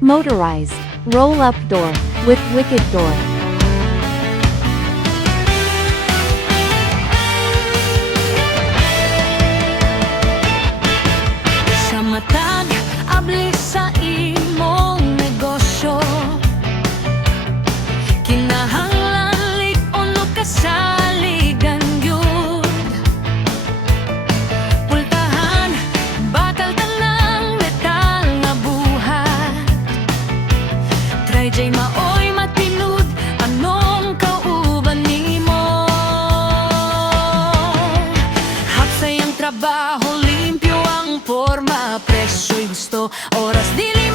Motorized, roll-up door, with wicket door. Sa matag, abli sa imong negosyo, kinahanglan lig-on o kasaligan yun. Pultahan, batal tanang letal nga buhat. Try jay maoy matinud, anong kauban nimo. Hapsay ang trabaho, limpyo ang forma, presyo'y gusto, oras dili